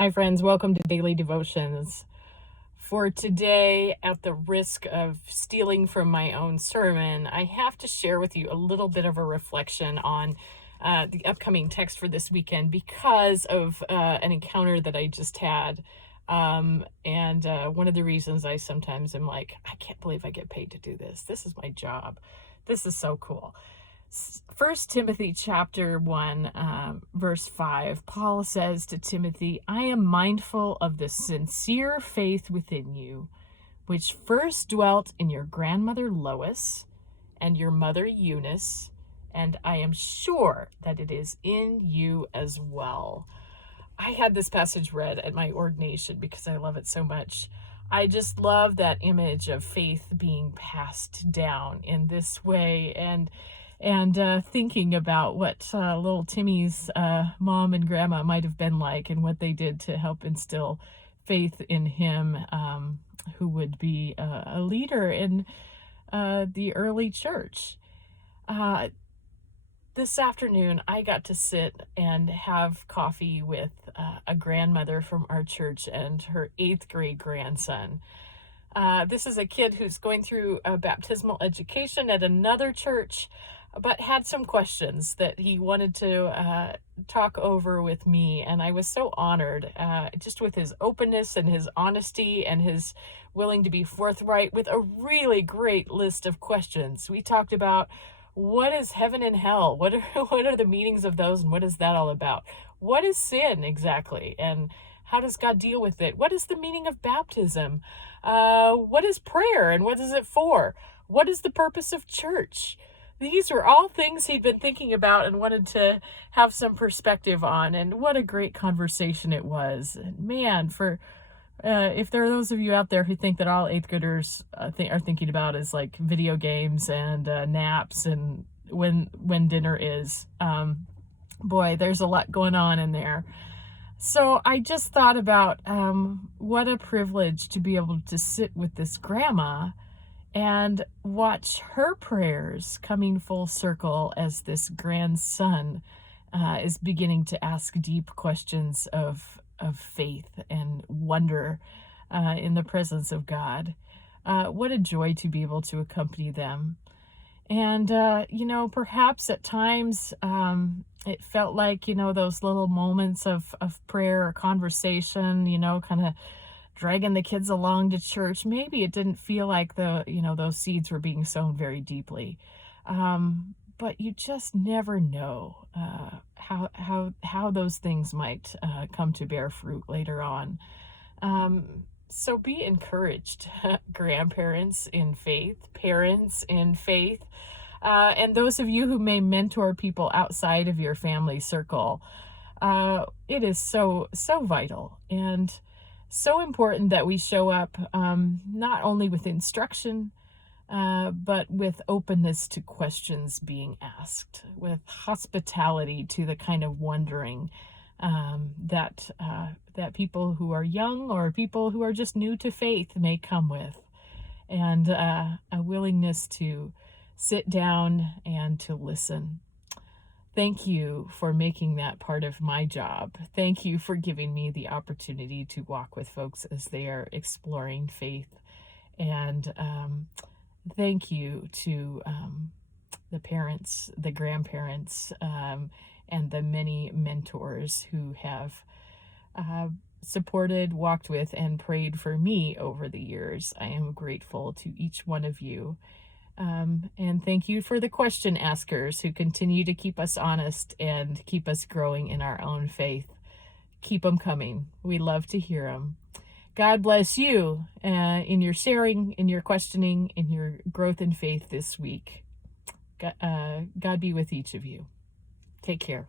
Hi, friends. Welcome to Daily Devotions. For today, at the risk of stealing from my own sermon, I have to share with you a little bit of a reflection on the upcoming text for this weekend because of an encounter that I just had. And one of the reasons I sometimes am like, I can't believe I get paid to do this. This is my job. This is so cool. 1 Timothy chapter 1, verse 5, Paul says to Timothy, I am mindful of the sincere faith within you, which first dwelt in your grandmother Lois and your mother Eunice, and I am sure that it is in you as well. I had this passage read at my ordination because I love it so much. I just love that image of faith being passed down in this way, and thinking about what little Timmy's mom and grandma might have been like and what they did to help instill faith in him, who would be a leader in the early church. This afternoon, I got to sit and have coffee with a grandmother from our church and her 8th grade grandson. This is a kid who's going through a baptismal education at another church, but had some questions that he wanted to talk over with me. And I was so honored just with his openness and his honesty and his willing to be forthright with a really great list of questions. We talked about what is heaven and hell? What are the meanings of those, and what is that all about? What is sin exactly? And how does God deal with it? What is the meaning of baptism? What is prayer and what is it for? What is the purpose of church? These were all things he'd been thinking about and wanted to have some perspective on. And what a great conversation it was. And man, if there are those of you out there who think that all 8th graders are thinking about is like video games and naps and when dinner is, boy, there's a lot going on in there. So I just thought about what a privilege to be able to sit with this grandma and watch her prayers coming full circle as this grandson is beginning to ask deep questions of faith and wonder in the presence of God. What a joy to be able to accompany them. And, perhaps at times it felt like, those little moments of prayer or conversation, kind of dragging the kids along to church. Maybe it didn't feel like those seeds were being sown very deeply. But you just never know how those things might come to bear fruit later on. So be encouraged, grandparents in faith, parents in faith, and those of you who may mentor people outside of your family circle. It is so vital and so important that we show up not only with instruction, but with openness to questions being asked, with hospitality to the kind of wondering that people who are young or people who are just new to faith may come with, and a willingness to sit down and to listen. Thank you for making that part of my job. Thank you for giving me the opportunity to walk with folks as they are exploring faith. And thank you to the parents, the grandparents, and the many mentors who have supported, walked with, and prayed for me over the years. I am grateful to each one of you. And thank you for the question askers who continue to keep us honest and keep us growing in our own faith. Keep them coming. We love to hear them. God bless you in your sharing, in your questioning, in your growth in faith this week. God be with each of you. Take care.